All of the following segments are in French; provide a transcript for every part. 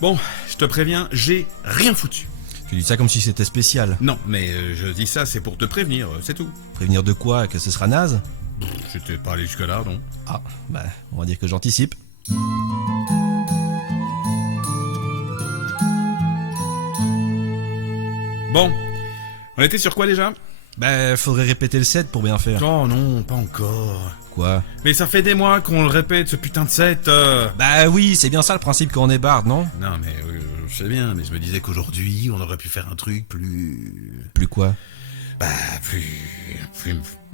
Bon, je te préviens, j'ai rien foutu. Tu dis ça comme si c'était spécial. Non, mais je dis ça, c'est pour te prévenir, c'est tout. Prévenir de quoi? Que ce sera naze? J'étais pas allé jusque-là, non. Ah, bah, on va dire que j'anticipe. Bon, on était sur quoi déjà? Bah, faudrait répéter le set pour bien faire. Oh non, pas encore. Quoi? Mais ça fait des mois qu'on le répète, ce putain de set. Bah oui, c'est bien ça le principe quand on est barde, non? Non, mais je sais bien, mais je me disais qu'aujourd'hui, on aurait pu faire un truc plus... Plus quoi? Bah,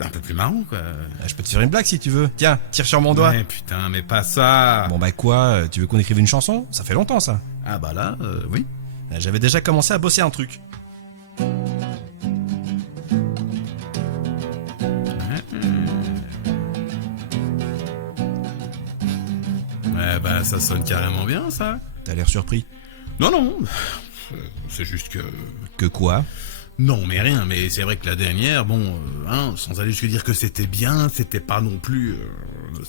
un peu plus marrant, quoi. Bah, je peux te faire une blague si tu veux. Tiens, tire sur mon doigt. Ouais, putain, mais pas ça. Bon bah quoi? Tu veux qu'on écrive une chanson? Ça fait longtemps ça. Ah bah là, oui. J'avais déjà commencé à bosser un truc. Ouais, bah ça sonne carrément bien, ça. T'as l'air surpris. Non, non, c'est juste que... Que quoi? Non, mais rien, mais c'est vrai que la dernière, bon, sans aller jusqu'à dire que c'était bien, c'était pas non plus...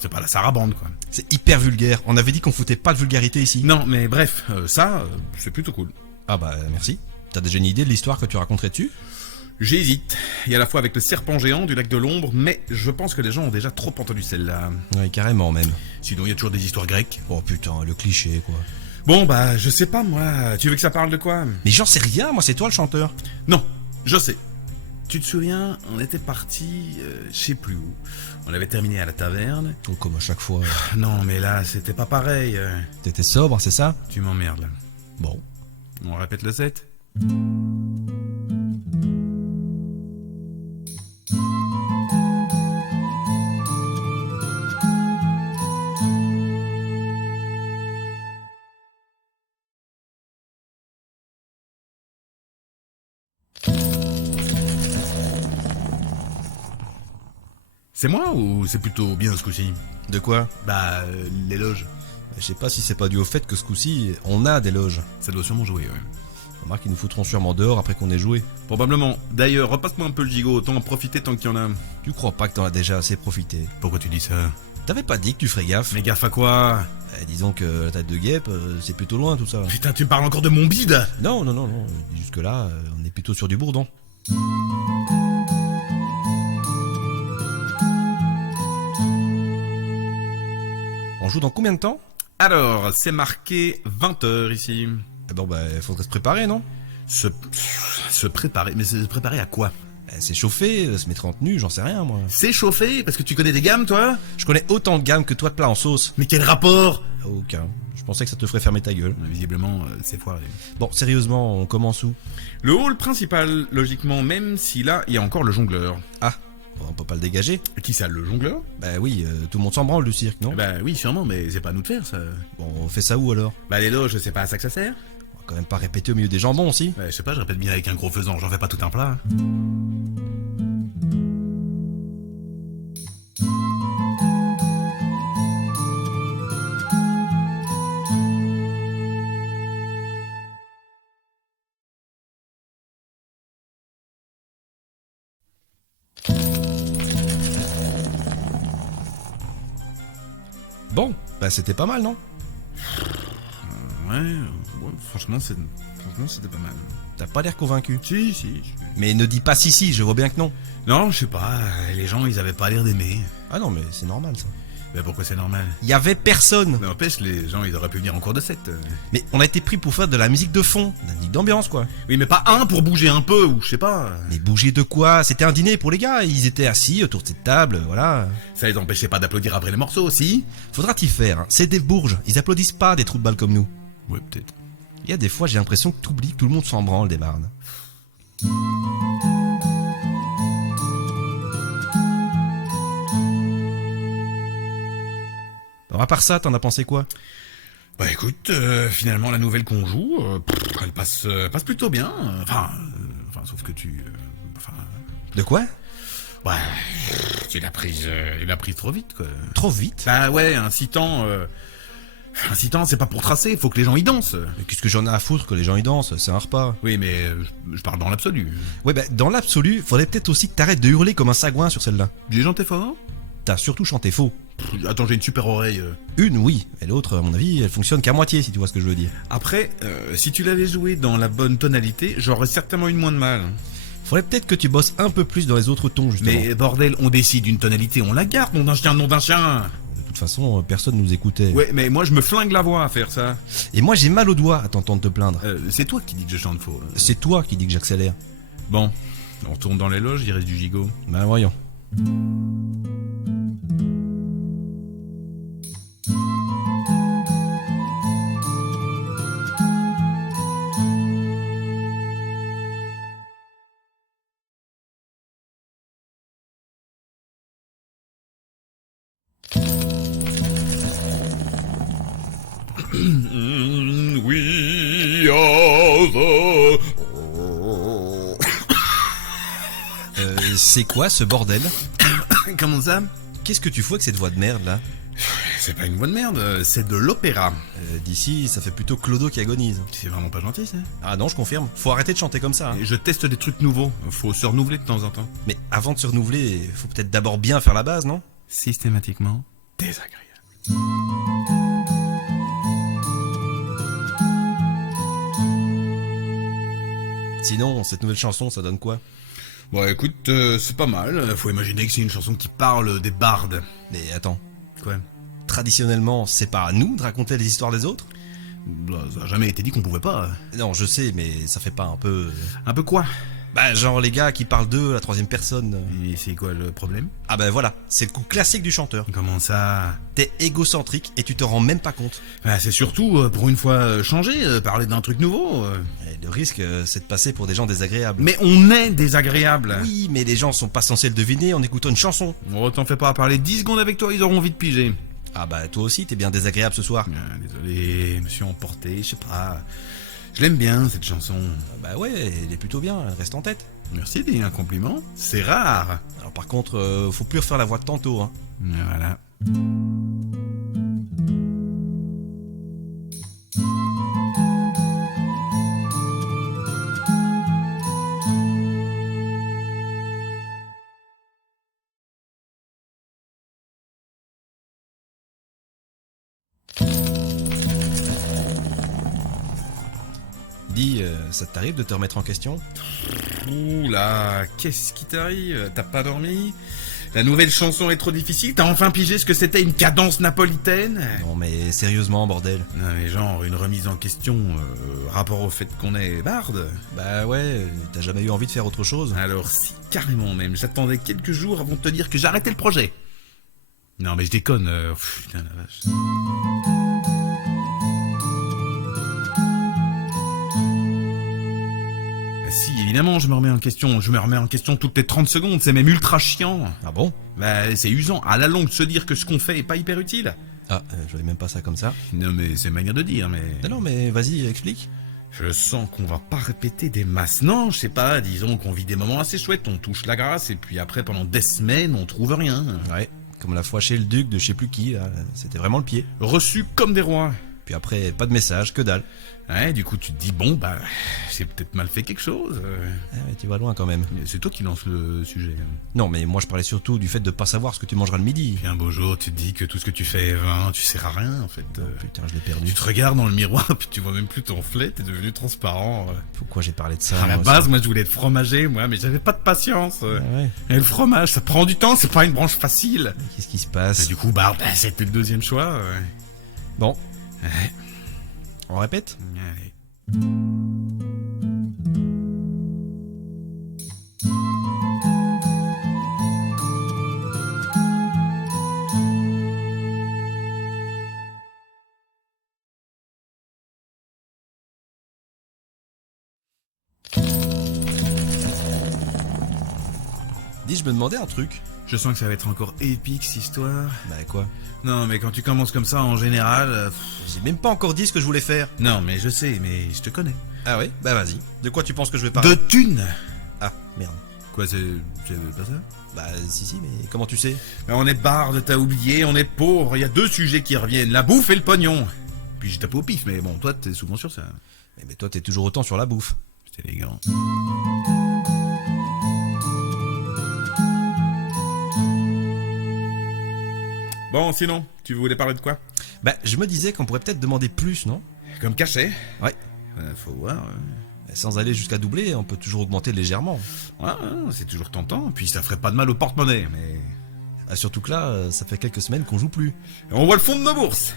c'est pas la sarabande, quoi. C'est hyper vulgaire. On avait dit qu'on foutait pas de vulgarité ici. Non, mais bref, ça, c'est plutôt cool. Ah bah merci. T'as déjà une idée de l'histoire que tu raconterais dessus? J'hésite. Il y a à la fois avec le serpent géant du lac de l'ombre, mais je pense que les gens ont déjà trop entendu celle-là. Ouais, carrément même. Sinon, il y a toujours des histoires grecques. Oh putain, le cliché quoi. Bon, bah, je sais pas, moi. Tu veux que ça parle de quoi? Mais j'en sais rien, moi c'est toi le chanteur. Non, je sais. Tu te souviens, on était parti, je sais plus où. On avait terminé à la taverne. Oh, comme à chaque fois. Non, mais là, c'était pas pareil. T'étais sobre, c'est ça? Tu m'emmerdes, là. Bon. On répète le set? C'est moi ou c'est plutôt bien ce coup-ci? De quoi? Bah, l'éloge. Je sais pas si c'est pas dû au fait que ce coup-ci, on a des loges. Ça doit sûrement jouer, ouais. Remarque qu'ils nous foutront sûrement dehors après qu'on ait joué. Probablement. D'ailleurs, repasse-moi un peu le gigot, autant en profiter tant qu'il y en a. Tu crois pas que t'en as déjà assez profité? Pourquoi tu dis ça? T'avais pas dit que tu ferais gaffe? Mais gaffe à quoi? Disons que la tête de guêpe, c'est plutôt loin tout ça. Putain, tu me parles encore de mon bide? Non. Jusque là, on est plutôt sur du bourdon. On joue dans combien de temps? Alors, c'est marqué 20h ici. Bon bah, faudrait se préparer, non? Se préparer? Mais se préparer à quoi? S'échauffer, se mettre en tenue, j'en sais rien moi. S'échauffer? Parce que tu connais des gammes, toi? Je connais autant de gammes que toi de plats en sauce. Mais quel rapport? Aucun. Je pensais que ça te ferait fermer ta gueule. Visiblement, c'est foiré. Bon, sérieusement, on commence où? Le hall principal, logiquement, même si là, il y a encore le jongleur. Ah, on peut pas le dégager? Qui ça, le jongleur? Bah oui, tout le monde s'en branle du cirque, non? Bah oui, sûrement, mais c'est pas à nous de faire, ça. Bon, on fait ça où alors? Bah les loges, c'est pas à ça que ça sert? On va quand même pas répéter au milieu des jambons aussi. Ouais, je sais pas, je répète bien avec un gros faisan, j'en fais pas tout un plat. Bon, bah c'était pas mal, non? Ouais, franchement, c'était pas mal. T'as pas l'air convaincu. Si. Mais ne dis pas si, je vois bien que non. Non, je sais pas, les gens, ils avaient pas l'air d'aimer. Ah non, mais c'est normal ça. Mais pourquoi c'est normal? Y avait personne. N'empêche, les gens, ils auraient pu venir en cours de set. Mais on a été pris pour faire de la musique de fond, de la musique d'ambiance quoi. Oui, mais pas un pour bouger un peu, ou je sais pas. Mais bouger de quoi? C'était un dîner pour les gars, ils étaient assis autour de cette table, voilà. Ça les empêchait pas d'applaudir après les morceaux aussi? Faudra t'y faire, hein. C'est des bourges, ils applaudissent pas des trous de balles comme nous. Ouais, peut-être. Il y a des fois j'ai l'impression que t'oublies que tout le monde s'en branle des bardes. Alors à part ça, t'en as pensé quoi? Bah écoute, finalement la nouvelle qu'on joue, elle passe plutôt bien. Enfin, sauf que De quoi? Ouais, il a prise trop vite quoi. Trop vite? Bah ouais, incitant, c'est pas pour tracer, faut que les gens y dansent. Mais qu'est-ce que j'en ai à foutre que les gens y dansent? C'est un repas. Oui, mais je parle dans l'absolu. Ouais bah dans l'absolu, faudrait peut-être aussi que t'arrêtes de hurler comme un sagouin sur celle-là. Les gens t'es fort? T'as surtout chanté faux. Attends, j'ai une super oreille. Une, oui, et l'autre, à mon avis, elle fonctionne qu'à moitié, si tu vois ce que je veux dire. Après, si tu l'avais joué dans la bonne tonalité, j'aurais certainement eu moins de mal. Faudrait peut-être que tu bosses un peu plus dans les autres tons, justement. Mais bordel, on décide une tonalité, on la garde, nom d'un chien, nom d'un chien. De toute façon, personne nous écoutait. Ouais, mais moi je me flingue la voix à faire ça. Et moi, j'ai mal aux doigts à t'entendre te plaindre. C'est toi qui dis que je chante faux. C'est toi qui dis que j'accélère. Bon, on retourne dans les loges, il reste du gigot. Ben voyons. We are the... C'est quoi ce bordel? Comment ça? Qu'est-ce que tu fous avec cette voix de merde là? C'est pas une voix de merde, c'est de l'opéra. D'ici, ça fait plutôt Clodo qui agonise. C'est vraiment pas gentil ça. Ah non, je confirme. Faut arrêter de chanter comme ça. Hein. Et je teste des trucs nouveaux, faut se renouveler de temps en temps. Mais avant de se renouveler, faut peut-être d'abord bien faire la base, non? Systématiquement désagréable. Sinon, cette nouvelle chanson, ça donne quoi? Bon écoute, c'est pas mal, faut imaginer que c'est une chanson qui parle des bardes. Mais attends, Quoi? traditionnellement, c'est pas à nous de raconter les histoires des autres? Bah, ça a jamais été dit qu'on pouvait pas. Non, je sais, mais ça fait pas un peu... Un peu quoi? Bah genre les gars qui parlent d'eux, la troisième personne. Et c'est quoi le problème? Ah bah voilà, c'est le coup classique du chanteur. Comment ça? T'es égocentrique et tu te rends même pas compte. Bah, c'est surtout, pour une fois, changer, parler d'un truc nouveau. Et le risque, c'est de passer pour des gens désagréables. Mais on est désagréable. Oui, mais les gens sont pas censés le deviner en écoutant une chanson. Bon, t'en fais pas à parler 10 secondes avec toi, ils auront envie de piger. Ah bah toi aussi, t'es bien désagréable ce soir. Ah, désolé, je me suis emporté, je sais pas. Je l'aime bien, cette chanson. Ah bah ouais, elle est plutôt bien, elle reste en tête. Merci, dis un compliment. C'est rare. Alors par contre, faut plus refaire la voix de tantôt, hein. Voilà. Dis, ça t'arrive de te remettre en question? Ouh là, qu'est-ce qui t'arrive? T'as pas dormi? La nouvelle chanson est trop difficile? T'as enfin pigé ce que c'était une cadence napolitaine? Non mais sérieusement, bordel. Non mais genre, une remise en question, rapport au fait qu'on est barde? Bah ouais, t'as jamais eu envie de faire autre chose? Alors si, carrément même, j'attendais quelques jours avant de te dire que j'arrêtais le projet. Non mais je déconne, putain la vache. Si, évidemment, je me remets en question toutes les 30 secondes, c'est même ultra chiant. Ah bon? Bah, c'est usant, à la longue, de se dire que ce qu'on fait est pas hyper utile. Ah, je voyais même pas ça comme ça. Non mais c'est une manière de dire, mais... Non mais vas-y, explique. Je sens qu'on va pas répéter des masses. Non, je sais pas, disons qu'on vit des moments assez chouettes, on touche la grâce, et puis après, pendant des semaines, on trouve rien. Ouais, comme la fois chez le duc de je sais plus qui, là, c'était vraiment le pied. Reçus comme des rois. Puis après, pas de message, que dalle. Ouais, du coup, tu te dis, bon, bah, j'ai peut-être mal fait quelque chose. Ah ouais, tu vas loin quand même. C'est toi qui lance le sujet. Non, mais moi je parlais surtout du fait de pas savoir ce que tu mangeras le midi. Puis un beau jour, tu te dis que tout ce que tu fais est vain, tu sers à rien, en fait. Putain, je l'ai perdu. Tu te regardes dans le miroir, puis tu vois même plus ton flé, t'es devenu transparent. Pourquoi j'ai parlé de ça? À la moi base, aussi moi, je voulais être fromager, moi, mais j'avais pas de patience. Ah ouais. Et le fromage, ça prend du temps, c'est pas une branche facile. Mais qu'est-ce qui se Et passe? du coup, bah, c'était le deuxième choix. Bon, Ouais. on répète? Allez. Dis, je me demandais un truc. Je sens que ça va être encore épique, cette histoire. Bah quoi? Non, mais quand tu commences comme ça, en général... J'ai même pas encore dit ce que je voulais faire. Non, mais je sais, mais je te connais. Ah ouais? Bah vas-y. De quoi tu penses que je vais parler? De thunes. Ah, merde. Quoi, c'est pas ça? Bah si, mais comment tu sais? Mais on est barde, t'as oublié, on est pauvre, il y a deux sujets qui reviennent, la bouffe et le pognon. Puis j'ai tapé au pif, mais bon, toi, t'es souvent sur ça. Mais toi t'es toujours autant sur la bouffe. C'est élégant. Bon, sinon, tu voulais parler de quoi? Bah, je me disais qu'on pourrait peut-être demander plus, non? Comme cachet? Ouais. Faut voir. Sans aller jusqu'à doubler, on peut toujours augmenter légèrement. Ouais, c'est toujours tentant. Puis ça ferait pas de mal au porte-monnaie, mais... Ah, surtout que là, ça fait quelques semaines qu'on joue plus. On voit le fond de nos bourses.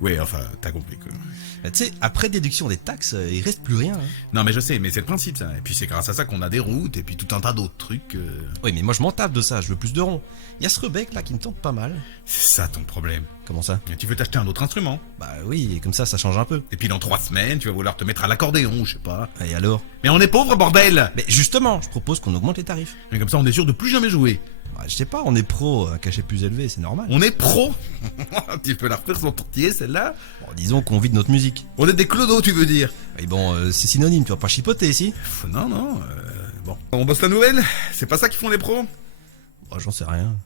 Oui, enfin, t'as compris quoi. Bah, tu sais, après déduction des taxes, il reste plus rien. Hein. Non mais je sais, mais c'est le principe ça. Et puis c'est grâce à ça qu'on a des routes et puis tout un tas d'autres trucs. Oui, mais moi je m'en tape de ça, je veux plus de ronds. Il y a ce Rebec là qui me tente pas mal. C'est ça ton problème. Comment ça? Tu veux t'acheter un autre instrument. Bah oui, et comme ça change un peu. Et puis dans 3 semaines, tu vas vouloir te mettre à l'accordéon, je sais pas. Et alors? Mais on est pauvres, bordel. Mais justement, je propose qu'on augmente les tarifs. Mais comme ça on est sûr de plus jamais jouer. Bah, je sais pas, on est pro, un cachet plus élevé, c'est normal. On est pro. Tu peux la refaire sans tortiller celle-là. Bon, disons qu'on vit de notre musique. On est des clodos, tu veux dire. Et bon, c'est synonyme, tu vas pas chipoter ici. Non, bon. On bosse la nouvelle. C'est pas ça qu'ils font les pros. Bah, j'en sais rien.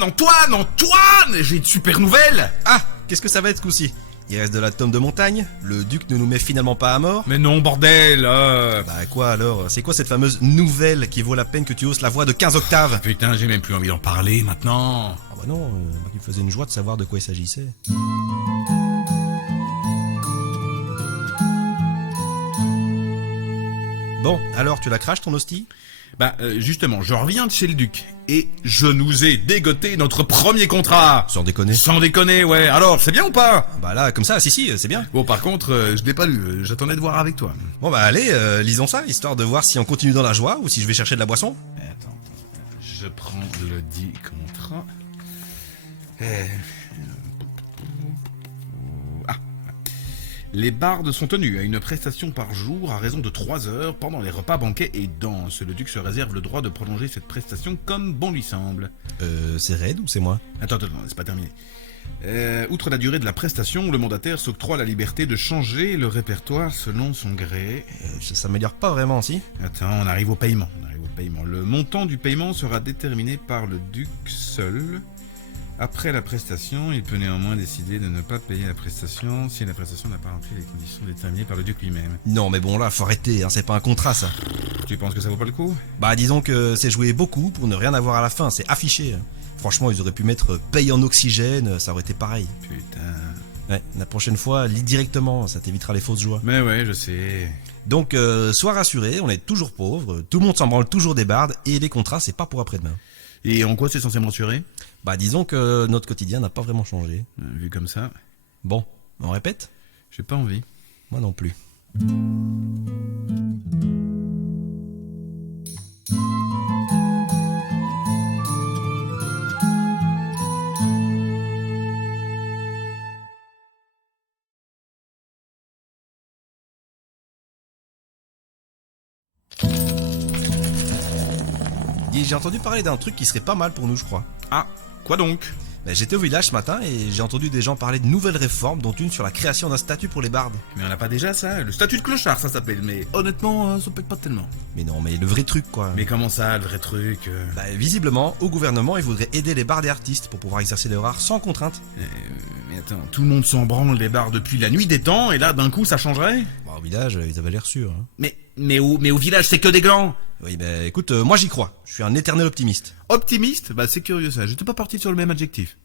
Antoine, j'ai une super nouvelle. Ah, qu'est-ce que ça va être ce coup-ci? Il reste de la tome de montagne, le duc ne nous met finalement pas à mort. Mais non, bordel. Bah quoi alors? C'est quoi cette fameuse nouvelle qui vaut la peine que tu hausses la voix de 15 octaves? Putain, j'ai même plus envie d'en parler maintenant. Ah bah non, moi qui me faisais une joie de savoir de quoi il s'agissait. Bon, alors tu la craches ton hostie? Bah justement, je reviens de chez le duc et je nous ai dégoté notre premier contrat. Sans déconner. Sans déconner, ouais. Alors, c'est bien ou pas? Bah là, comme ça, si, c'est bien. Bon, par contre, je l'ai pas lu. J'attendais de voir avec toi. Bon bah allez, lisons ça, histoire de voir si on continue dans la joie ou si je vais chercher de la boisson. Attends. Je prends le dit contrat. Les bardes sont tenus à une prestation par jour à raison de 3 heures pendant les repas, banquets et danses. Le duc se réserve le droit de prolonger cette prestation comme bon lui semble. C'est Red ou c'est moi? Attends, c'est pas terminé. Outre la durée de la prestation, le mandataire s'octroie la liberté de changer le répertoire selon son gré. Ça s'améliore pas vraiment, si? Attends, on arrive au paiement. Le montant du paiement sera déterminé par le duc seul. Après la prestation, il peut néanmoins décider de ne pas payer la prestation si la prestation n'a pas rempli les conditions déterminées par le duc lui-même. Non mais bon là, faut arrêter, hein, c'est pas un contrat ça. Tu penses que ça vaut pas le coup? Bah disons que c'est joué beaucoup pour ne rien avoir à la fin, c'est affiché. Franchement, ils auraient pu mettre paye en oxygène, ça aurait été pareil. Putain. Ouais, la prochaine fois, lis directement, ça t'évitera les fausses joies. Mais ouais, je sais. Donc, sois rassuré, on est toujours pauvre, tout le monde s'en branle toujours des bardes, et les contrats, c'est pas pour après-demain. Et en quoi c'est censé me rassurer? Bah disons que notre quotidien n'a pas vraiment changé. Vu comme ça. Bon, on répète? J'ai pas envie. Moi non plus. Dis, j'ai entendu parler d'un truc qui serait pas mal pour nous, je crois. Ah, quoi donc? Ben, j'étais au village ce matin et j'ai entendu des gens parler de nouvelles réformes, dont une sur la création d'un statut pour les bardes. Mais on n'a pas déjà ça? Le statut de clochard, ça s'appelle, mais honnêtement, ça peut pas tellement. Mais non, mais le vrai truc, quoi. Mais comment ça, le vrai truc? Bah, visiblement, au gouvernement, ils voudraient aider les bardes et artistes pour pouvoir exercer leur art sans contrainte. Mais attends, tout le monde s'en branle des bardes depuis la nuit des temps, et là, d'un coup, ça changerait? Bah, au village, ils avaient l'air sûrs. Hein. Mais au village, c'est que des glands! Oui, bah, écoute, moi j'y crois. Je suis un éternel optimiste. Optimiste? Bah, c'est curieux ça, j'étais pas parti sur le même adjectif.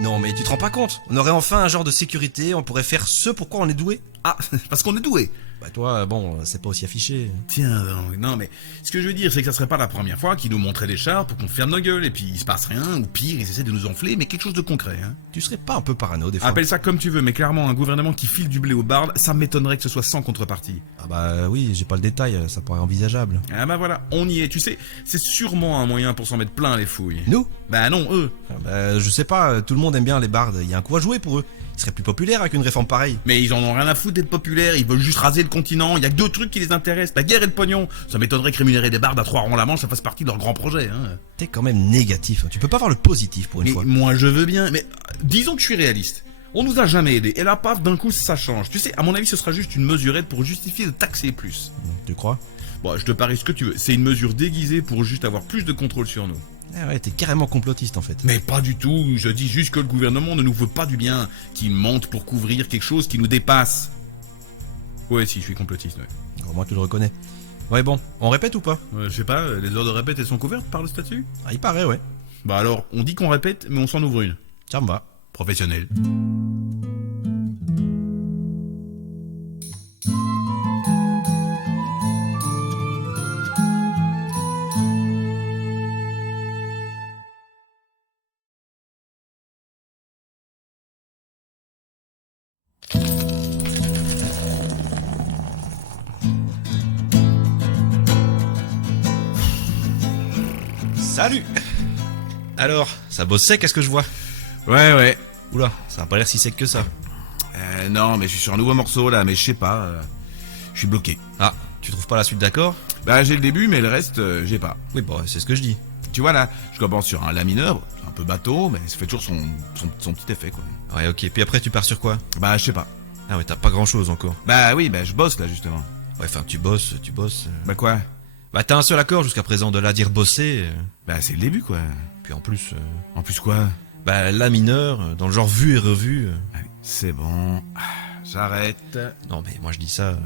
Non mais tu te rends pas compte, on aurait enfin un genre de sécurité, on pourrait faire ce pourquoi on est doué. Ah, parce qu'on est doué. Bah toi, bon, c'est pas aussi affiché. Tiens, non mais, ce que je veux dire, c'est que ça serait pas la première fois qu'ils nous montraient des chars pour qu'on ferme nos gueules, et puis il se passe rien, ou pire, ils essaient de nous enfler, mais quelque chose de concret, hein. Tu serais pas un peu parano des fois? Appelle ça comme tu veux, mais clairement, un gouvernement qui file du blé aux bardes, ça m'étonnerait que ce soit sans contrepartie. Ah bah oui, j'ai pas le détail, ça paraît envisageable. Ah bah voilà, on y est, tu sais, c'est sûrement un moyen pour s'en mettre plein les fouilles. Nous? Bah non, eux. Ah bah je sais pas, tout le monde aime bien les bardes, il y a un coup à jouer pour eux. Ils seraient plus populaires avec une réforme pareille. Mais ils en ont rien à foutre d'être populaires, ils veulent juste raser le continent, il y a que 2 trucs qui les intéressent, la guerre et le pognon. Ça m'étonnerait que rémunérer des bardes à 3 ronds la manche, ça fasse partie de leur grand projet, hein. T'es quand même négatif, hein. Tu peux pas voir le positif pour une Mais fois. moi je veux bien, mais disons que je suis réaliste. On nous a jamais aidés. Et là, paf, d'un coup, ça change. Tu sais, à mon avis, ce sera juste une mesurette pour justifier de taxer plus. Tu crois? Bon, je te parie ce que tu veux. C'est une mesure déguisée pour juste avoir plus de contrôle sur nous. Ah ouais, t'es carrément complotiste en fait. Mais pas du tout. Je dis juste que le gouvernement ne nous veut pas du bien. Qu'il mente pour couvrir quelque chose qui nous dépasse. Ouais, si, je suis complotiste, ouais. Au moins tu le reconnais. Ouais bon, on répète ou pas? Je sais pas, les heures de répète, elles sont couvertes par le statut? Ah il paraît ouais. Bah alors, on dit qu'on répète, mais on s'en ouvre une. Ça me va. Professionnel. Salut. Alors, ça bosse sec, qu'est-ce que je vois? Ouais. Oula, ça a pas l'air si sec que ça. Non, mais je suis sur un nouveau morceau là, mais je sais pas. Je suis bloqué. Ah, tu trouves pas la suite d'accord? Bah j'ai le début, mais le reste, j'ai pas. Oui bah c'est ce que je dis. Tu vois là, je commence sur un la mineur, un peu bateau, mais ça fait toujours son petit effet quoi. Ouais ok, puis après tu pars sur quoi? Bah je sais pas. Ah ouais, t'as pas grand chose encore. Bah oui, bah je bosse là justement. Ouais, enfin tu bosses. Bah quoi? Bah t'as un seul accord jusqu'à présent, de là dire bosser. Bah c'est le début quoi. Puis en plus, En plus quoi? bah la mineur, dans le genre vu et revu. Allez, c'est bon. J'arrête. Non mais moi je dis ça.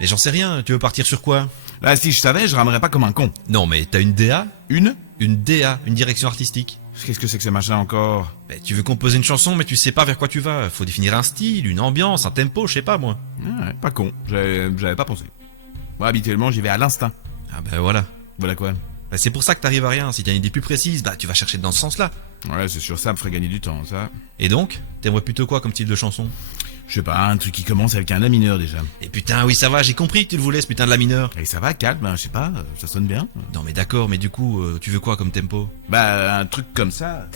Et j'en sais rien, tu veux partir sur quoi? Là si je savais, je ramerais pas comme un con. Non mais t'as une DA? Une? Une DA, une direction artistique. Qu'est-ce que c'est que ce machin encore? Bah, tu veux composer une chanson mais tu sais pas vers quoi tu vas. Faut définir un style, une ambiance, un tempo, je sais pas moi. Ouais, pas con. J'avais pas pensé. Moi habituellement j'y vais à l'instinct. Ah bah voilà. Voilà quoi. Bah, c'est pour ça que t'arrives à rien. Si t'as une idée plus précise, bah tu vas chercher dans ce sens-là. Ouais, c'est sûr, ça me ferait gagner du temps, ça. Et donc, t'aimerais plutôt quoi comme type de chanson? Je sais pas, un truc qui commence avec un la mineur déjà. Et putain, oui ça va, j'ai compris que tu le voulais ce putain de la mineur. Et ça va, calme, hein, je sais pas, ça sonne bien. Non mais d'accord, mais du coup, tu veux quoi comme tempo? Bah, un truc comme ça.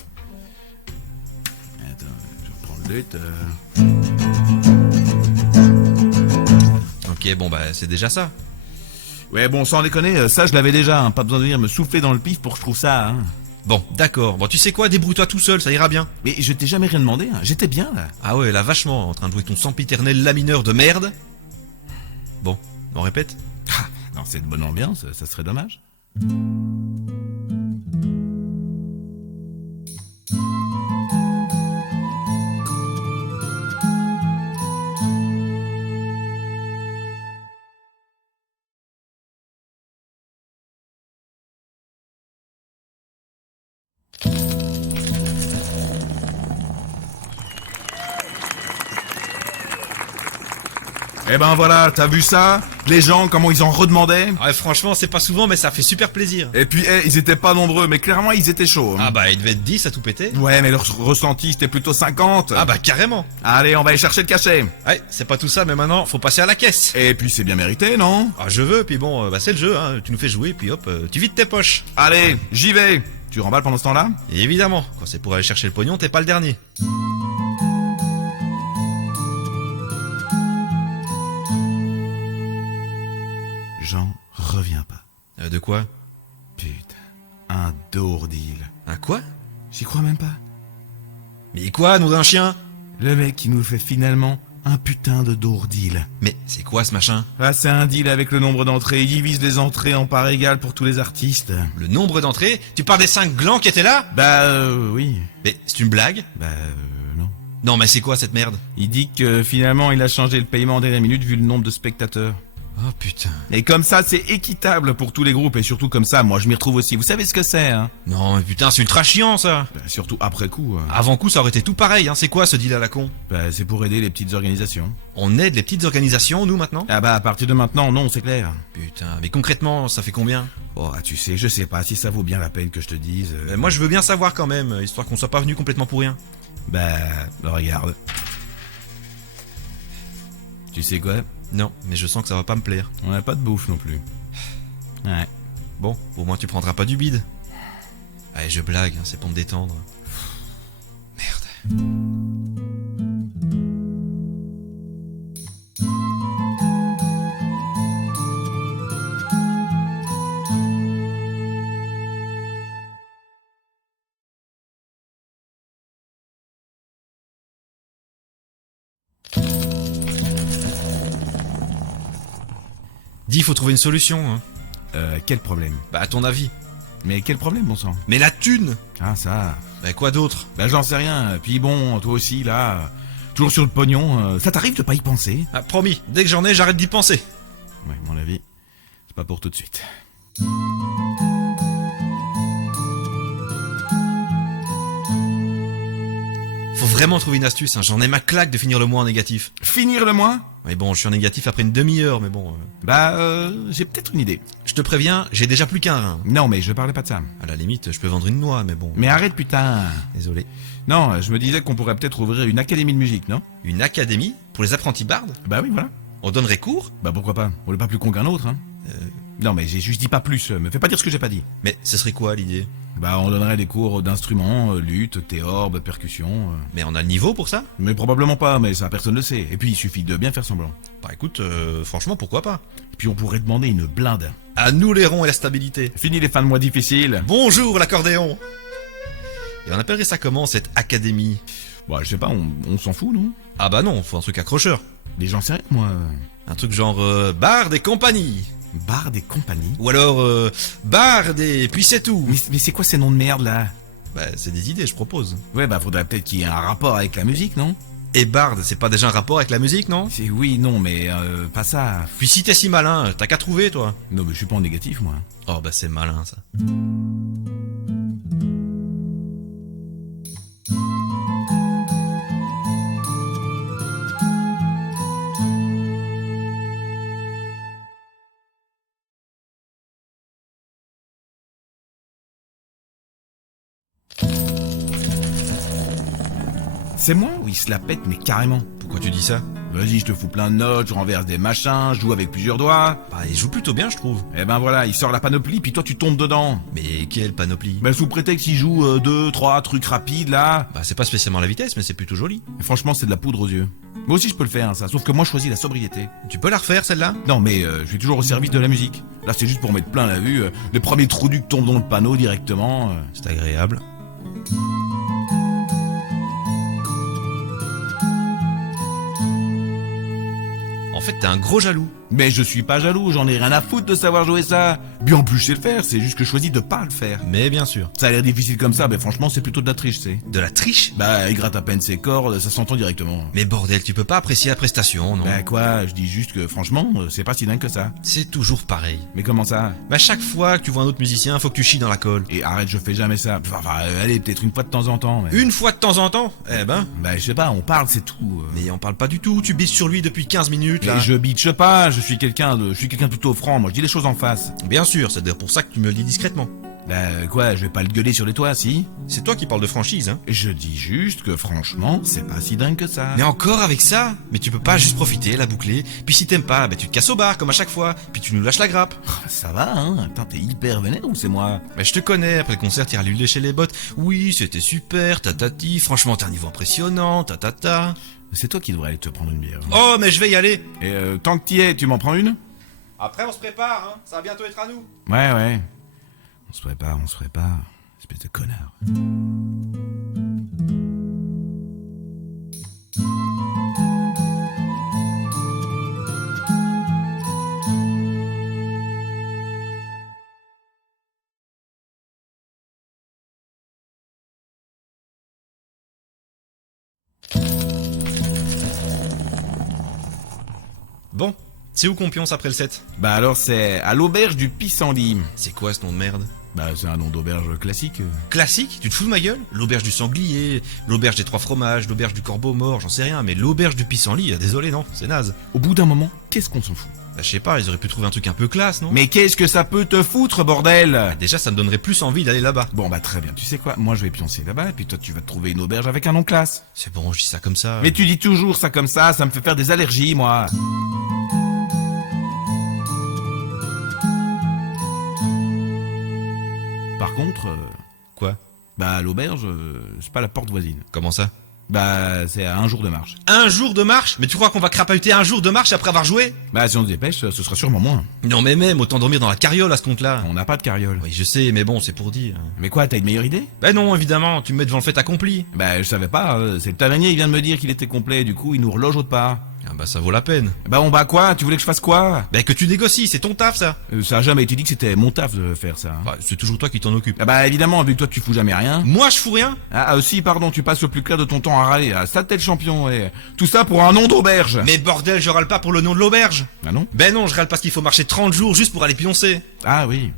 Attends, je reprends le lutte. Ok, bon bah c'est déjà ça. Ouais, bon, sans déconner, ça je l'avais déjà, hein, pas besoin de venir me souffler dans le pif pour que je trouve ça, hein. Bon, d'accord. Bon, tu sais quoi, débrouille-toi tout seul, ça ira bien. Mais je t'ai jamais rien demandé, hein. J'étais bien là. Ah ouais, là vachement, en train de jouer ton sempiternel la mineur de merde. Bon, on répète? Ah, dans cette bonne ambiance, ça serait dommage. Eh ben voilà, t'as vu ça? Les gens, comment ils en redemandaient? Ouais, franchement, c'est pas souvent, mais ça fait super plaisir. Et puis, ils étaient pas nombreux, mais clairement, ils étaient chauds. Hein. Ah bah, il devait être 10 à tout péter. Ouais, mais leur ressenti, c'était plutôt 50. Ah bah, carrément. Allez, on va aller chercher le cachet. Ouais, c'est pas tout ça, mais maintenant, faut passer à la caisse. Et puis, c'est bien mérité, non? Ah, je veux, puis bon, bah c'est le jeu, hein. Tu nous fais jouer, puis hop, tu vides tes poches. Allez, j'y vais. Tu remballes pendant ce temps-là? Et évidemment, quand c'est pour aller chercher le pognon, t'es pas le dernier. J'en reviens pas. De quoi? Putain, un dourdil. Un quoi? J'y crois même pas. Mais quoi, nom d'un chien? Le mec qui nous fait finalement un putain de dourdil. Mais c'est quoi ce machin? Ah, c'est un deal avec le nombre d'entrées. Il divise les entrées en parts égales pour tous les artistes. Le nombre d'entrées? Tu parles des 5 glands qui étaient là? Bah, oui. Mais c'est une blague? Bah, non. Non, mais c'est quoi cette merde? Il dit que finalement il a changé le paiement dès la minute vu le nombre de spectateurs. Oh putain. Et comme ça c'est équitable pour tous les groupes et surtout comme ça moi je m'y retrouve aussi. Vous savez ce que c'est hein? Non, mais putain, c'est ultra chiant ça. Bah, surtout après coup. Avant coup, ça aurait été tout pareil, hein. C'est quoi ce deal à la con? Bah, c'est pour aider les petites organisations. On aide les petites organisations, nous, maintenant? Ah bah à partir de maintenant non c'est clair. Putain, mais concrètement, ça fait combien? Oh tu sais je sais pas si ça vaut bien la peine que je te dise. Moi, je veux bien savoir quand même, histoire qu'on soit pas venu complètement pour rien. Bah regarde. Tu sais quoi? Non, mais je sens que ça va pas me plaire. On a pas de bouffe non plus. Ouais. Bon, au moins tu prendras pas du bide. Allez, je blague, hein, c'est pour me détendre. Merde. dis, faut trouver une solution. Hein. Quel problème? Bah, à ton avis. Mais quel problème, bon sang? Mais la thune! Ah, ça. Bah, quoi d'autre? Bah, j'en sais rien. Puis bon, toi aussi, là, toujours sur le pognon, ça t'arrive de pas y penser? Ah, promis, dès que j'en ai, j'arrête d'y penser. Ouais, à mon avis, c'est pas pour tout de suite. Faut vraiment trouver une astuce, hein. J'en ai ma claque de finir le mois en négatif. Finir le mois? Mais bon, je suis en négatif après une demi-heure, mais bon... J'ai peut-être une idée. Je te préviens, j'ai déjà plus qu'un rein. Non, mais je parlais pas de ça. À la limite, je peux vendre une noix, mais bon... Mais arrête, putain. Désolé. Non, je me disais qu'on pourrait peut-être ouvrir une académie de musique, non? Une académie? Pour les apprentis bardes? Bah oui, voilà. On donnerait cours? Bah pourquoi pas? On n'est pas plus con qu'un autre, hein. Non, mais j'ai juste dit pas plus. Me fais pas dire ce que j'ai pas dit. Mais ce serait quoi l'idée? Bah on donnerait des cours d'instruments, lutte, théorbe, percussion. Mais on a le niveau pour ça? Mais probablement pas, mais ça personne ne le sait. Et puis il suffit de bien faire semblant. Bah écoute, franchement, pourquoi pas? Et puis on pourrait demander une blinde. À nous les ronds et la stabilité. Fini les fins de mois difficiles. Bonjour l'accordéon. Et on appellerait ça comment, cette académie? Bah je sais pas, on s'en fout, non? Ah bah non, faut un truc accrocheur. Les gens sérieux, moi. Un truc genre Bard et compagnie. Bar des compagnies. Ou alors Bard et puis c'est tout. Mais c'est quoi ces noms de merde là? Bah c'est des idées, je propose. Ouais, bah faudrait peut-être qu'il y ait un rapport avec la musique, non? Et Bard, c'est pas déjà un rapport avec la musique, non? C'est oui, non, mais pas ça. Puis si t'es si malin, t'as qu'à trouver, toi. Non, mais je suis pas en négatif, moi. Oh bah c'est malin, ça. C'est moi ou il se la pète, mais carrément? Pourquoi tu dis ça? Vas-y, je te fous plein de notes, je renverse des machins, je joue avec plusieurs doigts. Bah il joue plutôt bien, je trouve. Eh ben voilà, il sort la panoplie, puis toi tu tombes dedans. Mais quelle panoplie? Ben sous prétexte qu'il joue 2-3 trucs rapides là. Bah c'est pas spécialement la vitesse, mais c'est plutôt joli. Et franchement, c'est de la poudre aux yeux. Moi aussi je peux le faire, hein, ça, sauf que moi je choisis la sobriété. Tu peux la refaire, celle-là? Non mais je suis toujours au service de la musique. Là c'est juste pour mettre plein la vue, les premiers trous du tombent dans le panneau directement. C'est agréable. En fait, t'es un gros jaloux. Mais je suis pas jaloux, j'en ai rien à foutre de savoir jouer ça. Bien en plus je sais le faire, c'est juste que je choisis de pas le faire. Mais bien sûr. Ça a l'air difficile comme ça, mais franchement c'est plutôt de la triche, c'est. De la triche? Bah il gratte à peine ses cordes, ça s'entend directement. Mais bordel, tu peux pas apprécier la prestation, non? Bah quoi, je dis juste que franchement, c'est pas si dingue que ça. C'est toujours pareil. Mais comment ça? Bah chaque fois que tu vois un autre musicien, faut que tu chies dans la colle. Et arrête, je fais jamais ça. Enfin, allez, peut-être une fois de temps en temps. Mais... Une fois de temps en temps? Eh ben. Bah je sais pas, on parle, c'est tout. Mais on parle pas du tout, tu bises sur lui depuis 15 minutes là. Mais je bitche pas, je suis quelqu'un de plutôt franc, moi je dis les choses en face. Bien sûr, c'est d'ailleurs pour ça que tu me le dis discrètement. Bah quoi, je vais pas le gueuler sur les toits, si? C'est toi qui parles de franchise, hein. Je dis juste que franchement, c'est pas si dingue que ça. Mais encore avec ça? Mais tu peux pas juste profiter, la boucler, puis si t'aimes pas, bah tu te casses au bar comme à chaque fois, puis tu nous lâches la grappe. Ça va, hein? Attends, t'es hyper vénère ou c'est moi? Mais je te connais, après le concert t'iras lui lécher les bottes. Oui, c'était super, tatati, franchement t'as un niveau impressionnant, tatata. C'est toi qui devrais aller te prendre une bière. Oh, mais je vais y aller. Et tant que t'y es, tu m'en prends une? Après on se prépare, hein, ça va bientôt être à nous. Ouais. On se prépare. Espèce de connard. Bon, c'est où qu'on pionce après le 7? Bah alors c'est à l'auberge du Pissenlit. C'est quoi ce nom de merde? Bah c'est un nom d'auberge classique. Classique? Tu te fous de ma gueule? L'auberge du sanglier, l'auberge des 3 fromages, l'auberge du corbeau mort, j'en sais rien, mais l'auberge du pissenlit, désolé non, c'est naze. Au bout d'un moment, qu'est-ce qu'on s'en fout? Bah je sais pas, ils auraient pu trouver un truc un peu classe, non? Mais qu'est-ce que ça peut te foutre, bordel? Bah, déjà ça me donnerait plus envie d'aller là-bas. Bon bah très bien, tu sais quoi? Moi je vais pioncer là-bas et puis toi tu vas te trouver une auberge avec un nom classe. C'est bon, je dis ça comme ça. Mais tu dis toujours ça comme ça me fait faire des allergies, moi. Par contre, Quoi? bah l'auberge, c'est pas la porte voisine. Comment ça? Bah c'est à 1 jour de marche. Un jour de marche? Mais tu crois qu'on va crapahuter un jour de marche après avoir joué? Bah si on se dépêche, ce sera sûrement moins. Non mais même, autant dormir dans la carriole à ce compte-là. On n'a pas de carriole. Oui je sais, mais bon, c'est pour dire. Mais quoi, t'as une meilleure idée? Bah non, évidemment, tu me mets devant le fait accompli. Bah je savais pas, c'est le tavernier, il vient de me dire qu'il était complet, du coup il nous reloge autre part. Ah bah ça vaut la peine. Bah on bah quoi? Tu voulais que je fasse quoi? Bah que tu négocies, c'est ton taf ça. Ça a jamais été dit que c'était mon taf de faire ça. Bah c'est toujours toi qui t'en occupe. Ah bah évidemment, vu que toi tu fous jamais rien. Moi je fous rien. Ah si, pardon, tu passes le plus clair de ton temps à râler. Ah, ça t'es le champion, et tout ça pour un nom d'auberge. Mais bordel, je râle pas pour le nom de l'auberge. Ah non? Ben non, je râle parce qu'il faut marcher 30 jours juste pour aller pioncer. Ah oui,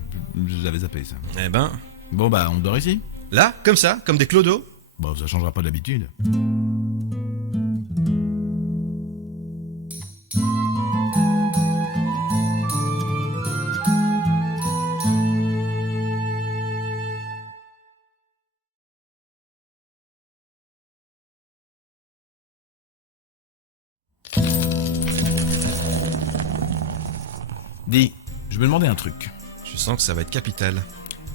j'avais zappé ça. Eh ben, Bon bah on dort ici. là, comme ça, comme des clodos. Bon, ça changera pas d'habitude. Dis, je me demandais un truc. Je sens que ça va être capital.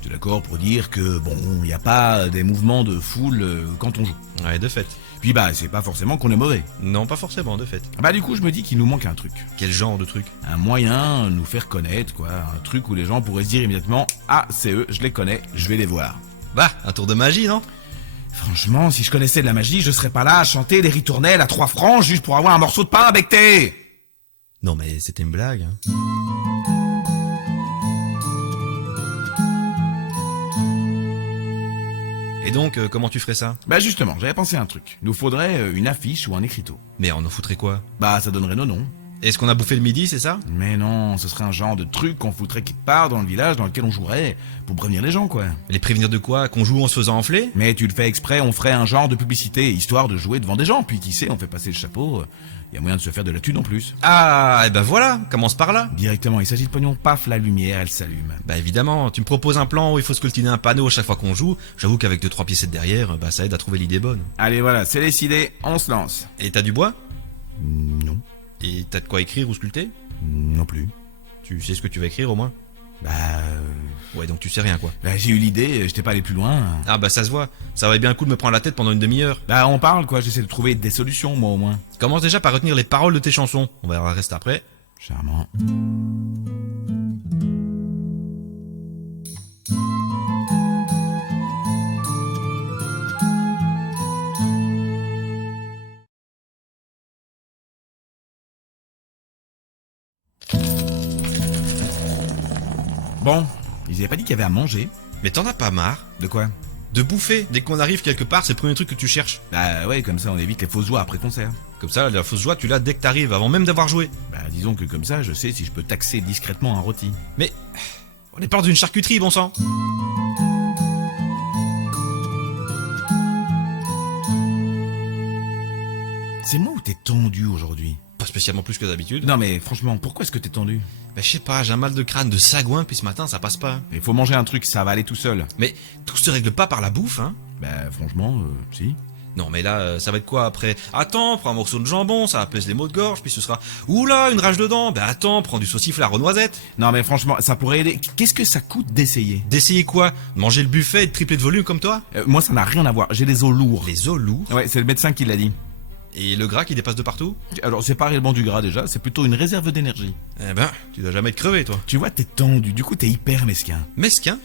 Tu es d'accord pour dire que, bon, il n'y a pas des mouvements de foule quand on joue. Ouais, de fait. Puis bah, c'est pas forcément qu'on est mauvais. Non, pas forcément, de fait. Bah du coup, je me dis qu'il nous manque un truc. Quel genre de truc? Un moyen de nous faire connaître, quoi. Un truc où les gens pourraient se dire immédiatement « Ah, c'est eux, je les connais, je vais les voir. Bah, un tour de magie, non » Franchement, si je connaissais de la magie, je serais pas là à chanter des ritournelles à 3 francs juste pour avoir un morceau de pain à becqueter. Non mais c'était une blague. Hein. Et donc, comment tu ferais ça? Bah justement, j'avais pensé à un truc. Il nous faudrait une affiche ou un écriteau. Mais on en foutrait quoi? Bah ça donnerait nos noms. Est-ce qu'on a bouffé le midi, c'est ça? Mais non, ce serait un genre de truc qu'on foutrait quelque part dans le village dans lequel on jouerait, pour prévenir les gens quoi. Les prévenir de quoi? Qu'on joue en se faisant enfler? Mais tu le fais exprès, on ferait un genre de publicité, histoire de jouer devant des gens, puis qui sait, on fait passer le chapeau, y a moyen de se faire de la thune en plus. Ah, et ben voilà, commence par là. Directement, il s'agit de pognon, paf, la lumière, elle s'allume. Bah évidemment, tu me proposes un plan où il faut sculpter un panneau à chaque fois qu'on joue, j'avoue qu'avec 2-3 piécettes derrière, bah ça aide à trouver l'idée bonne. Allez voilà, c'est décidé, on se lance. Et t'as du bois? Non, Et t'as de quoi écrire ou sculpter? non plus. Tu sais ce que tu vas écrire au moins? Bah, Ouais, donc tu sais rien quoi. bah j'ai eu l'idée, j'étais pas allé plus loin. Ah bah ça se voit, ça aurait bien le coup de me prendre la tête pendant une demi-heure. Bah on parle quoi, j'essaie de trouver des solutions moi au moins. Commence déjà par retenir les paroles de tes chansons, on verra le reste après. Charmant. Bon, ils avaient pas dit qu'il y avait à manger. Mais t'en as pas marre De quoi? de bouffer dès qu'on arrive quelque part, c'est le premier truc que tu cherches. Bah ouais, comme ça on évite les fausses joies après concert. Comme ça, la fausse joie, tu l'as dès que t'arrives, avant même d'avoir joué. Bah disons que comme ça, je sais si je peux taxer discrètement un rôti. Mais on est pas dans une charcuterie, bon sang. C'est moi ou t'es tendu aujourd'hui? Pas spécialement plus que d'habitude. Non mais franchement, pourquoi est-ce que t'es tendu? Bah je sais pas, j'ai un mal de crâne de sagouin, puis ce matin ça passe pas. Il faut manger un truc, ça va aller tout seul. Mais tout se règle pas par la bouffe, hein. Bah franchement, si. Non mais là, ça va être quoi après? Attends, prends un morceau de jambon, ça apaise les maux de gorge, puis ce sera... Oula, une rage de dents. Bah attends, prends du sauciflard aux noisettes. Non mais franchement, ça pourrait aider. Qu'est-ce que ça coûte d'essayer? D'essayer quoi? De manger le buffet et de tripler de volume comme toi? Moi ça n'a rien à voir, j'ai des os lourds. Les os lourds. Ouais, c'est le médecin qui l'a dit. Et le gras qui dépasse de partout? Alors c'est pas réellement du gras déjà, c'est plutôt une réserve d'énergie. Eh ben, tu dois jamais être crevé toi. Tu vois, t'es tendu, du coup t'es hyper mesquin. Mesquin?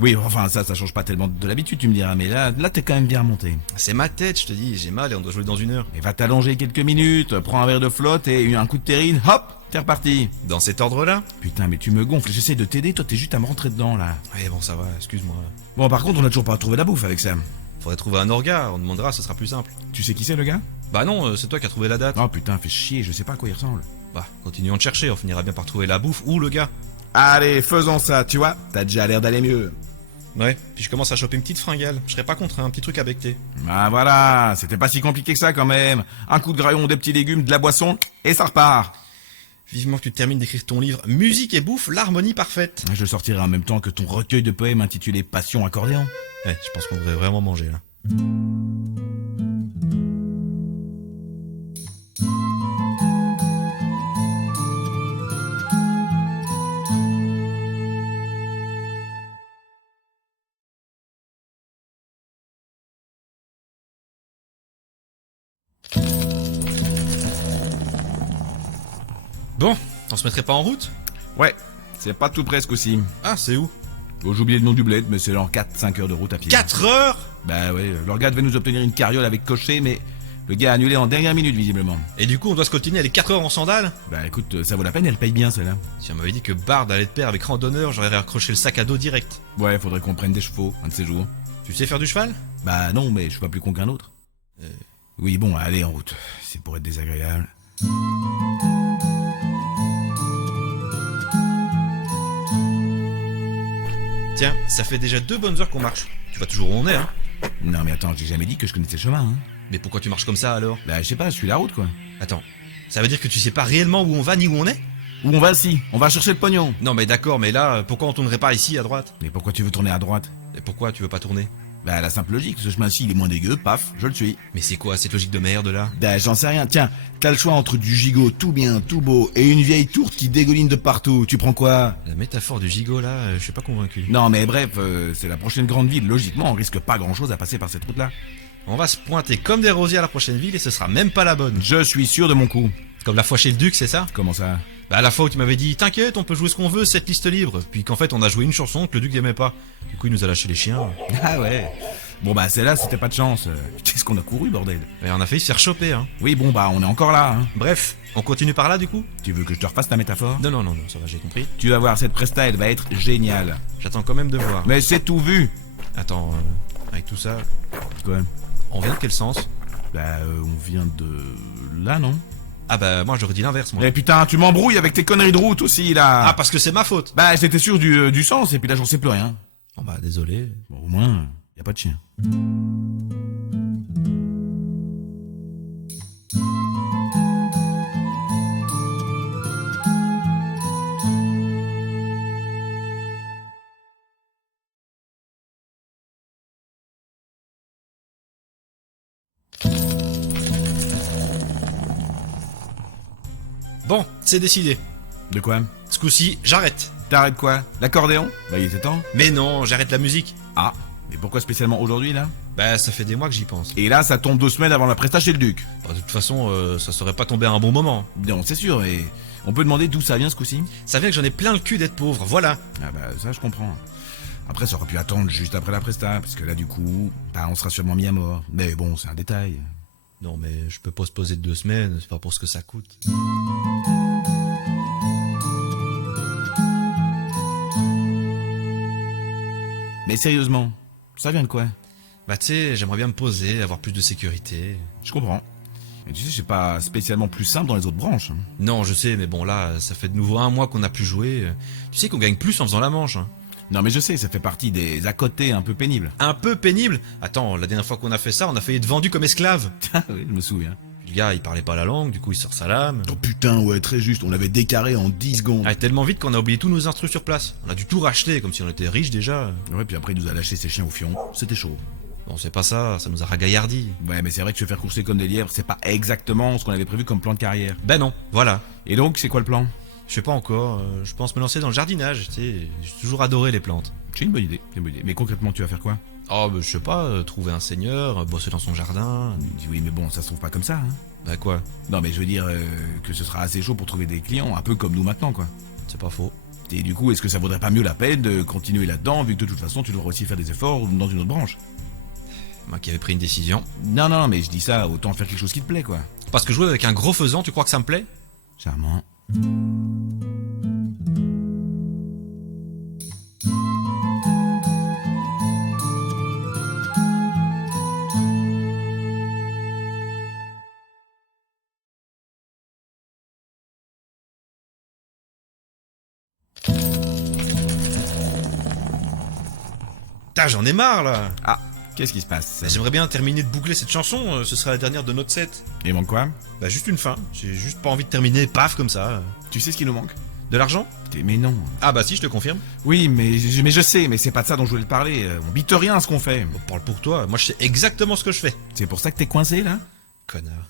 Oui, enfin ça change pas tellement de l'habitude tu me diras, mais là t'es quand même bien remonté. C'est ma tête, je te dis, j'ai mal et on doit jouer dans 1 heure. Et va t'allonger quelques minutes, prends un verre de flotte et un coup de terrine, hop, t'es reparti. Dans cet ordre-là? Putain mais tu me gonfles, j'essaie de t'aider, toi t'es juste à me rentrer dedans là. Ouais bon ça va, excuse-moi. Bon par contre on a toujours pas trouvé la bouffe avec ça. Faudrait trouver un orga, on demandera, ce sera plus simple. Tu sais qui c'est le gars? Bah non, c'est toi qui as trouvé la date. Oh putain, fais chier, je sais pas à quoi il ressemble. Bah, continuons de chercher, on finira bien par trouver la bouffe ou le gars. Allez, faisons ça, tu vois, t'as déjà l'air d'aller mieux. Ouais, puis je commence à choper une petite fringale. Je serais pas contre, hein, un petit truc à becqueter. Ah voilà, c'était pas si compliqué que ça quand même. Un coup de graillon, des petits légumes, de la boisson, et ça repart. Vivement que tu termines d'écrire ton livre Musique et bouffe, l'harmonie parfaite. Je le sortirai en même temps que ton recueil de poèmes intitulé Passion accordéon. Ouais, je pense qu'on devrait vraiment manger là. Bon, on se mettrait pas en route? Ouais, c'est pas tout presque aussi. Ah, c'est où? Bon, j'ai oublié le nom du bled, mais c'est genre 4-5 heures de route à pied. 4 heures? Bah ouais, leur gars devait nous obtenir une carriole avec cocher, mais Le gars a annulé en dernière minute, visiblement. Et du coup, on doit se coltiner les 4 heures en sandales? Bah écoute, ça vaut la peine, elle paye bien celle-là. Si on m'avait dit que Bard allait de pair avec randonneur, j'aurais raccroché le sac à dos direct. Ouais, faudrait qu'on prenne des chevaux, un de ces jours. Tu sais faire du cheval? Bah non, mais je suis pas plus con qu'un autre. Oui, bon, allez, en route. C'est pour être désagréable. Tiens, ça fait déjà 2 bonnes heures qu'on marche. Tu vois toujours où on est, hein? Non mais attends, j'ai jamais dit que je connaissais le chemin, hein. Mais pourquoi tu marches comme ça alors? Bah je sais pas, je suis la route, quoi. Attends, ça veut dire que tu sais pas réellement où on va ni où on est? Où on va, si? On va chercher le pognon. Non mais d'accord, mais là, pourquoi on tournerait pas ici à droite? Mais pourquoi tu veux tourner à droite? Et pourquoi tu veux pas tourner? Bah la simple logique, ce chemin-ci il est moins dégueu, paf, je le suis. Mais c'est quoi cette logique de merde là? Bah j'en sais rien, tiens, t'as le choix entre du gigot tout bien, tout beau, et une vieille tourte qui dégouline de partout, tu prends quoi? La métaphore du gigot là, je suis pas convaincu. Non mais bref, c'est la prochaine grande ville, logiquement on risque pas grand-chose à passer par cette route-là. On va se pointer comme des rosiers à la prochaine ville et ce sera même pas la bonne. Je suis sûr de mon coup. Comme la fois chez le Duc, c'est ça? Comment ça? Bah la fois où tu m'avais dit t'inquiète, on peut jouer ce qu'on veut, cette liste libre. Puis qu'en fait on a joué une chanson que le Duc n'aimait pas. Du coup il nous a lâché les chiens. Ah ouais. Bon bah celle-là c'était pas de chance. Qu'est-ce qu'on a couru, bordel? Et on a failli se faire choper, hein. Oui bon bah on est encore là, hein. Bref, on continue par là du coup? Tu veux que je te refasse ta métaphore? Non, ça va, j'ai compris. Tu vas voir, cette presta elle va être géniale. J'attends quand même de voir. Mais c'est tout vu. Attends, avec tout ça, Quoi? on vient de quel sens? Bah on vient de... là non? Ah bah moi j'aurais dit l'inverse moi. Eh putain, tu m'embrouilles avec tes conneries de route aussi là. Ah parce que c'est ma faute. Bah j'étais sûr du sens et puis là j'en sais plus rien. Bon bah désolé. Bon au moins, y a pas de chien. Bon, c'est décidé. De quoi? Ce coup-ci, j'arrête. T'arrêtes quoi? L'accordéon? Bah il était temps. Mais non, j'arrête la musique. Ah, mais pourquoi spécialement aujourd'hui là? Bah ça fait des mois que j'y pense. Et là ça tombe 2 semaines avant la presta chez le Duc. Bah, de toute façon, ça serait pas tombé à un bon moment. Non c'est sûr, et on peut demander d'où ça vient ce coup-ci? Ça vient que j'en ai plein le cul d'être pauvre, voilà. Ah bah ça je comprends. Après ça aurait pu attendre juste après la presta, parce que là du coup, bah on sera sûrement mis à mort. Mais bon, c'est un détail. Non mais je peux pas se poser de 2 semaines, c'est pas pour ce que ça coûte. Mais sérieusement, ça vient de quoi? Bah tu sais, j'aimerais bien me poser, avoir plus de sécurité. Je comprends. Mais tu sais, c'est pas spécialement plus simple dans les autres branches. Non, je sais, mais bon là, ça fait de nouveau 1 mois qu'on a plus joué. Tu sais qu'on gagne plus en faisant la manche. Hein. Non mais je sais, ça fait partie des à côté un peu pénibles. Un peu pénible. Attends, la dernière fois qu'on a fait ça, on a failli être vendu comme esclave. Ah oui, je me souviens. Le gars, il parlait pas la langue, du coup il sort sa lame. Oh putain, ouais, très juste, on l'avait décarré en 10 secondes. Ah, tellement vite qu'on a oublié tous nos instrus sur place. On a dû tout racheter, comme si on était riches déjà. Ouais, puis après il nous a lâché ses chiens au fion. C'était chaud. Bon, c'est pas ça, ça nous a ragaillardi. Ouais, mais c'est vrai que se faire courser comme des lièvres, c'est pas exactement ce qu'on avait prévu comme plan de carrière. Ben non, voilà. Et donc, c'est quoi le plan? Je sais pas encore, je pense me lancer dans le jardinage, tu sais, j'ai toujours adoré les plantes. C'est une bonne idée, c'est une bonne idée. Mais concrètement, tu vas faire quoi? Oh, bah, je sais pas, trouver un seigneur, bosser dans son jardin. Oui, mais bon, ça se trouve pas comme ça, hein. Bah quoi? Non, mais je veux dire que ce sera assez chaud pour trouver des clients, un peu comme nous maintenant, quoi. C'est pas faux. Et du coup, est-ce que ça vaudrait pas mieux la peine de continuer là-dedans, vu que de toute façon, tu devras aussi faire des efforts dans une autre branche? Moi qui avais pris une décision. Non, mais je dis ça, autant faire quelque chose qui te plaît, quoi. Parce que jouer avec un gros faisan, tu crois que ça me plaît? Charmant. Putain, j'en ai marre là! Ah, qu'est-ce qui se passe? Bah, j'aimerais bien terminer de boucler cette chanson, ce sera la dernière de notre set. Il manque quoi? Bah juste une fin, j'ai juste pas envie de terminer, paf comme ça. Tu sais ce qui nous manque? De l'argent? Mais non. Ah bah si, je te confirme. Oui, mais je sais, mais c'est pas de ça dont je voulais te parler. On bite rien à ce qu'on fait. Bon, parle pour toi, moi je sais exactement ce que je fais. C'est pour ça que t'es coincé, là? Connard.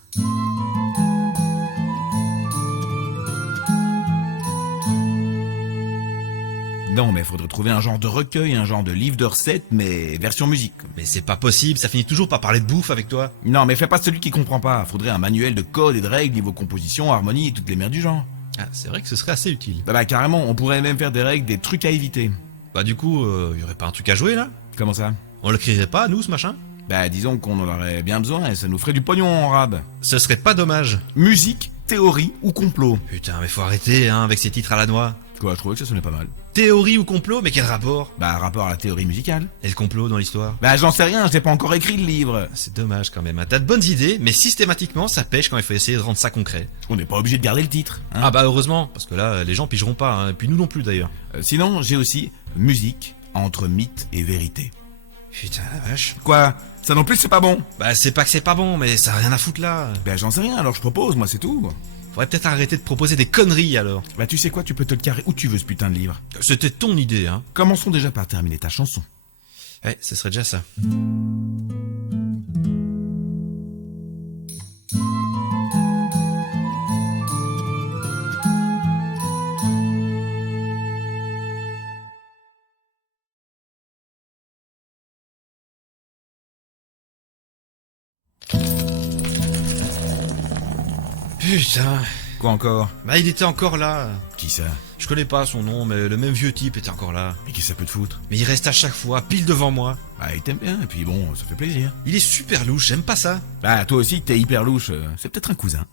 Non, mais faudrait trouver un genre de recueil, un genre de livre de recettes, mais version musique. Mais c'est pas possible, ça finit toujours par parler de bouffe avec toi. Non, mais fais pas celui qui comprend pas. Faudrait un manuel de code et de règles, niveau composition, harmonie et toutes les merdes du genre. Ah, c'est vrai que ce serait assez utile. Bah carrément, on pourrait même faire des règles, des trucs à éviter. Bah du coup, y aurait pas un truc à jouer là? Comment ça? On le crierait pas, nous, ce machin? Bah disons qu'on en aurait bien besoin et ça nous ferait du pognon en rab. Ce serait pas dommage. Musique, théorie ou complot? Putain, mais faut arrêter, hein, avec ces titres à la noix. Quoi, je trouvais que ça sonnait pas mal. Théorie ou complot, mais quel rapport? Bah rapport à la théorie musicale. Et le complot dans l'histoire? Bah j'en sais rien, j'ai pas encore écrit le livre. C'est dommage quand même, hein. T'as de bonnes idées, mais systématiquement ça pêche quand il faut essayer de rendre ça concret. On n'est pas obligé de garder le titre. Hein. Ah bah heureusement, parce que là, les gens pigeront pas, hein, et puis nous non plus d'ailleurs. Sinon, j'ai aussi musique entre mythe et vérité. Putain la vache. Quoi? Ça non plus c'est pas bon. Bah c'est pas que c'est pas bon, mais ça a rien à foutre là. Bah j'en sais rien, alors je propose, moi c'est tout. Faudrait peut-être arrêter de proposer des conneries alors. Bah tu sais quoi, tu peux te le carrer où tu veux ce putain de livre. C'était ton idée, hein. Commençons déjà par terminer ta chanson. Ouais, ce serait déjà ça. Putain. Quoi encore? Bah il était encore là. Qui ça? Je connais pas son nom, mais le même vieux type était encore là. Mais qui ça peut te foutre? Mais il reste à chaque fois, pile devant moi. Bah il t'aime bien, et puis bon, ça fait plaisir. Il est super louche, j'aime pas ça. Bah toi aussi t'es hyper louche, c'est peut-être un cousin.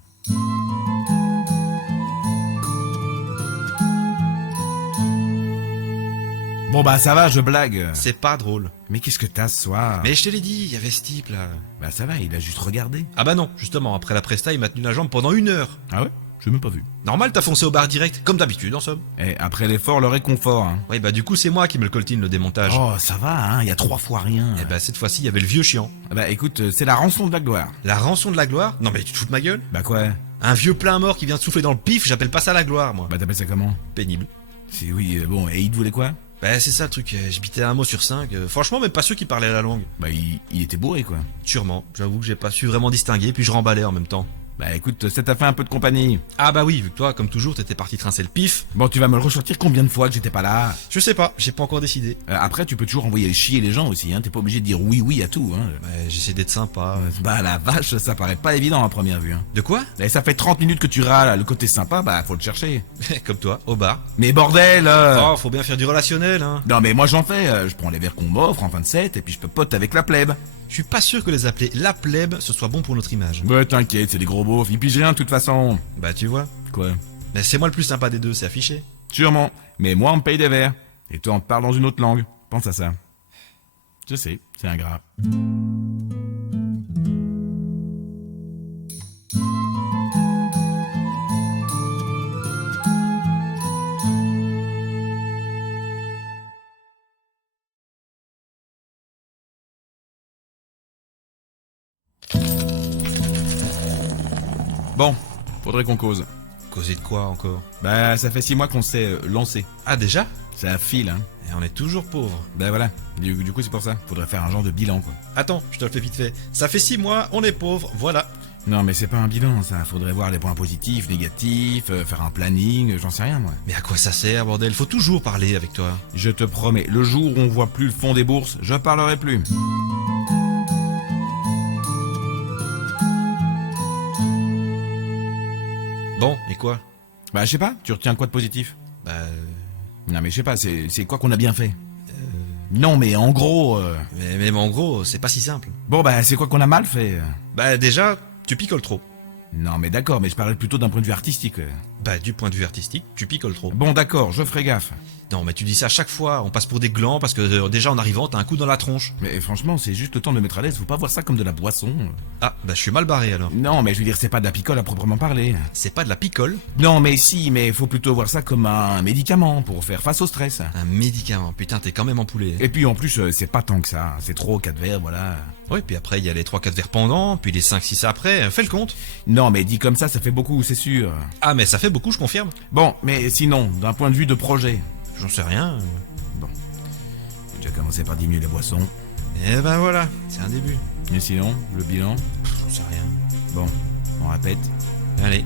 Bon bah ça va, je blague. C'est pas drôle. Mais qu'est-ce que t'as ce soir? Mais je te l'ai dit, il y avait ce type là. Bah ça va, il a juste regardé. Ah bah non, justement, après la presta, il m'a tenu la jambe pendant 1 heure. Ah ouais? Je l'ai même pas vu. Normal, t'as foncé au bar direct, comme d'habitude en somme. Et après l'effort, le réconfort, hein. Ouais, bah du coup, c'est moi qui me le coltine le démontage. Oh ça va, hein, il y a 3 fois rien. Et bah cette fois-ci, il y avait le vieux chiant. Bah écoute, c'est la rançon de la gloire. La rançon de la gloire? Non mais tu te fous de ma gueule? Bah quoi? Un vieux plein mort qui vient de souffler dans le pif, j'appelle pas ça la gloire, moi. Bah t'appelles ça comment? Pénible. C'est oui, bon, et il te voulait quoi? Bah c'est ça le truc, je bitais un mot sur 5. Franchement, même pas ceux qui parlaient la langue. Bah il était bourré quoi. Sûrement, j'avoue que j'ai pas su vraiment distinguer, puis je remballais en même temps. Bah écoute, ça t'a fait un peu de compagnie. Ah bah oui, vu que toi, comme toujours, t'étais parti trincer le pif. Bon, tu vas me le ressortir combien de fois que j'étais pas là? Je sais pas, j'ai pas encore décidé. Après, tu peux toujours envoyer chier les gens aussi, hein. T'es pas obligé de dire oui à tout, hein. Bah j'essaie d'être sympa. Bah la vache, ça paraît pas évident à première vue, hein. De quoi? Et ça fait 30 minutes que tu râles, le côté sympa, bah faut le chercher. Comme toi, au bar. Mais bordel Oh, faut bien faire du relationnel, hein. Non mais moi j'en fais, je prends les verres qu'on m'offre en fin de set et puis je peux pote avec la plèbe. Je suis pas sûr que les appeler la plèbe, ce soit bon pour notre image. Ouais t'inquiète, c'est des gros beaufs, ils pigent rien de toute façon. Bah tu vois. Quoi? Mais c'est moi le plus sympa des deux, c'est affiché. Sûrement, mais moi on me paye des verres. Et toi on te parle dans une autre langue, pense à ça. Je sais, c'est ingrat. Bon, faudrait qu'on cause. Causer de quoi encore? Bah ça fait 6 mois qu'on s'est lancé. Ah déjà? Ça file, hein. Et on est toujours pauvre. Bah voilà, du coup c'est pour ça. Faudrait faire un genre de bilan quoi. Attends, je te le fais vite fait. Ça fait 6 mois, on est pauvre, voilà. Non mais c'est pas un bilan ça, faudrait voir les points positifs, négatifs, faire un planning, j'en sais rien moi. Mais à quoi ça sert, bordel? Faut toujours parler avec toi. Je te promets, le jour où on voit plus le fond des bourses, je parlerai plus. Bon, et quoi? Bah je sais pas, tu retiens quoi de positif? Bah... Non mais je sais pas, c'est quoi qu'on a bien fait? Non mais en gros... Mais en gros, c'est pas si simple. Bon bah c'est quoi qu'on a mal fait? Bah déjà, tu picoles trop. Non mais d'accord, mais je parlais plutôt d'un point de vue artistique. Bah du point de vue artistique, tu picoles trop. Bon d'accord, je ferai gaffe. Non mais tu dis ça à chaque fois, on passe pour des glands parce que déjà en arrivant t'as un coup dans la tronche. Mais franchement, c'est juste le temps de me mettre à l'aise, faut pas voir ça comme de la boisson. Ah, bah je suis mal barré alors. Non mais je veux dire, c'est pas de la picole à proprement parler. C'est pas de la picole? Non mais si, mais faut plutôt voir ça comme un médicament pour faire face au stress. Un médicament, putain t'es quand même en poulet. Et puis en plus, c'est pas tant que ça, c'est 3 ou 4 verres, voilà. Ouais, puis après il y a les 3-4 verres pendant, puis les 5-6 après, fais le compte. Non mais dit comme ça fait beaucoup, c'est sûr. Ah mais ça fait beaucoup, je confirme. Bon, mais sinon, d'un point de vue de projet. J'en sais rien. Bon, j'ai déjà commencé par diminuer les boissons. Et ben voilà, c'est un début. Et sinon, le bilan? J'en sais rien. Bon, on répète. Allez,